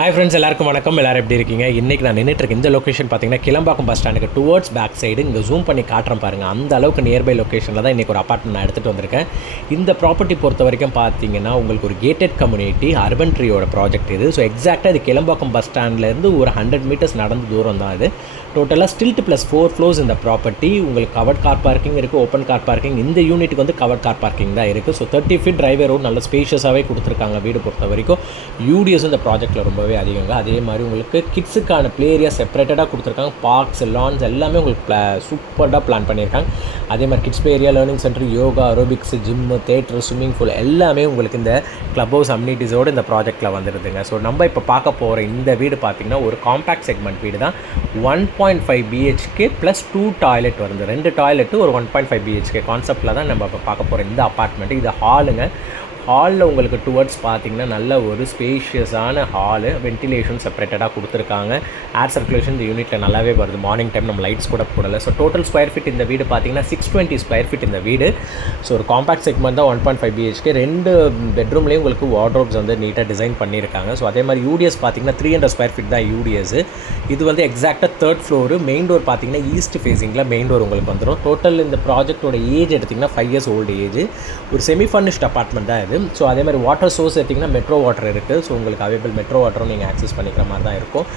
Hi friends, எல்லாருக்கும் வணக்கம். எல்லோரும் எப்படி இருக்கீங்க? இன்றைக்கி நான் நின்றுட்டுருக்கேன் இந்த லொக்கேஷன் பார்த்தீங்கன்னா கிளம்பாக்கம் பஸ் ஸ்டாண்டுக்கு டுவர்ட்ஸ் பேக் சைடு. இங்கே ஜூம் பண்ணி காட்டுறேன் பாருங்கள். அந்த அளவுக்கு நியர்பை லொக்கேஷனில் தான் இன்றைக்கி ஒரு அப்பார்ட்மெண்ட் நான் எடுத்துகிட்டு வந்திருக்கேன். இந்த ப்ராப்பர்ட்டி பொறுத்த வரைக்கும் பார்த்தீங்கன்னா உங்களுக்கு ஒரு கேட்டட் கம்யூனிட்டி அர்பன் ட்ரீயோட ப்ராஜெக்ட் இது. ஸோ எக்ஸாக்டாக இது கிளம்பாக்கம் பஸ் ஸ்டாண்ட்லேருந்து ஒரு 100 மீட்டர்ஸ் நடந்து தூரம் தான் இது. டோட்டலாக ஸ்டில்ட் ப்ளஸ் 4 ஃப்ளோர்ஸ் இந்த ப்ராப்பர்ட்டி. உங்களுக்கு கவர்ட் கார் பார்க்கிங் இருக்குது, ஓப்பன் கார் பார்க்கிங். இந்த யூனிட்டுக்கு வந்து கவர்ட் கார் பார்க்கிங் தான் இருக்குது. ஸோ 30 ஃபீட் டிரைவே ரோடு நல்ல ஸ்பேஷியஸாகவே கொடுத்துருக்காங்க. வீடு பொறுத்த வரைக்கும் யூடிஎஸ் இந்த ப்ராஜெக்ட்டில் ரொம்பவே அதிகங்க. அதே மாதிரி உங்களுக்கு கிட்ஸுக்கான ப்ளே ஏரியா செப்பரேட்டடாக கொடுத்துருக்காங்க. பார்க்ஸ், லான்ஸ் எல்லாமே உங்களுக்கு சூப்பராக பிளான் பண்ணியிருக்காங்க. அதே மாதிரி kids play area, learning centre, yoga, aerobics, gym, theatre, swimming pool எல்லாமே உங்களுக்கு இந்த கிளப் ஹவுஸ் அம்யூனிட்டிஸோடு இந்த ப்ராஜெக்ட்டில் வந்துடுதுங்க. ஸோ நம்ம இப்போ பார்க்க போகிற இந்த வீடு பார்த்திங்கன்னா ஒரு காம்பேக்ட் செக்மெண்ட் வீடு தான். 1.5 BHK ப்ளஸ் 2 டாய்லெட் வருது. 2 டாய்லெட்டு ஒரு 1.5 BHK கான்செப்டில் தான் நம்ம இப்போ பார்க்க போகிற இந்த அப்பார்ட்மெண்ட்டு. இது ஹாலுங்க. ஹாலில் உங்களுக்கு டுவர்ட்ஸ் பார்த்திங்கன்னா நல்ல ஒரு ஸ்பேஷியஸான ஹாலு, வென்டிலேஷன் செப்பரேட்டடாக கொடுத்துருக்காங்க. ஏர் சர்க்குலேஷன் இந்த யூனிட்டில் நல்லாவே வருது. மார்னிங் டைம் நம்ம லைட்ஸ் கூட போடலை. ஸோ டோட்டல் ஸ்கொயர் ஃபீட் இந்த வீடு பார்த்திங்கன்னா 620 ஸ்கொயர் ஃபீட் இந்த வீடு. ஸோ ஒரு காம்பேக்ட் செக்மெண்ட் தான். 1.5 BHK. 2 பெட்ரூம்லேயும் உங்களுக்கு வார்ட்ரோப்ஸ் வந்து நீட்டாக டிசைன் பண்ணியிருக்காங்க. ஸோ அதே மாதிரி யூடிஎஸ் பார்த்திங்கன்னா 300 ஸ்கொயர் ஃபீட் தான் யூடிஎஸ். இது வந்து எக்ஸாக்டாக 3rd ஃப்ளோரு. மெயின் டோர் பார்த்திங்கன்னா ஈஸ்ட் ஃபேஸிங்கில் மெயின் டோர் உங்களுக்கு வந்துடும். டோட்டல் இந்த ப்ராஜெக்டோட ஏஜ் எடுத்திங்கன்னா 5 years ஓல்டு ஏஜ். ஒரு செமி ஃபர்னிஷ்ட் அப்பார்ட்மெண்ட் தான் இது. ஸோ அதே மாதிரி வாட்டர் சோர்ஸ் எடுத்திங்கன்னா மெட்ரோ வாட்டர் இருக்குது. ஸோ உங்களுக்கு அவைலபிள் மெட்ரோ வாட்டரும் நீங்கள் ஆக்சஸ் பண்ணிக்கிற மாதிரி தான் இருக்கும்.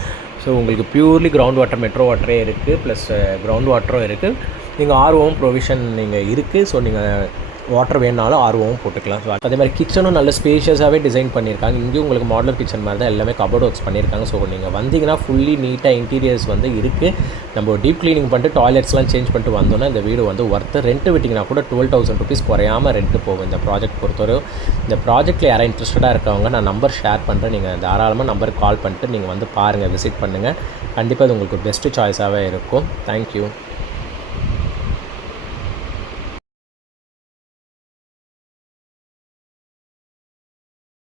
ஸோ உங்களுக்கு பியூர்லி கிரவுண்ட் வாட்டர் மெட்ரோ வாட்டரே இருக்குது, ப்ளஸ் கிரவுண்ட் வாட்டரும் இருக்குது. நீங்கள் ஆர்ஓவும் ப்ரொவிஷன் நீங்கள் இருக்குது. ஸோ நீங்கள் வாட்டர் வேணுனாலும் ஆர்வமும் போட்டுக்கலாம். ஸோ அதே மாதிரி கிச்சனும் நல்ல ஸ்பேஷியஸாகவே டிசைன் பண்ணியிருக்காங்க. இங்கேயும் உங்களுக்கு மாடலர் கிச்சன் மாதிரி தான் எல்லாமே கபோர்ட் ஒர்க்ஸ் பண்ணியிருக்காங்க. ஸோ நீங்கள் வந்தீங்கன்னா ஃபுல்லி நீட்டாக இன்டீரியர்ஸ் வந்து இருக்குது. நம்ம டீப் க்ளீனிங் பண்ணிட்டு டாய்லெட்ஸ்லாம் சேஞ்ச் பண்ணிட்டு வந்தோன்னா இந்த வீடு வந்து ஒர்த்து. ரெண்ட்டு விட்டிங்கன்னா கூட 12,000 rupees குறையாமல் ரெண்ட்டு போகும் இந்த ப்ராஜெக்ட் பொறுத்தவரை. இந்த ப்ராஜெக்ட்டில் யாராவது இன்ட்ரெஸ்டடாக இருக்கவங்க நான் நம்பர் ஷேர் பண்ணுறேன். நீங்கள் தாராளமாக நம்பருக்கு கால் பண்ணிட்டு நீங்கள் வந்து பாருங்கள், விசிட் பண்ணுங்கள். கண்டிப்பாக அது உங்களுக்கு பெஸ்ட்டு சாய்ஸாகவே இருக்கும். தேங்க்யூ.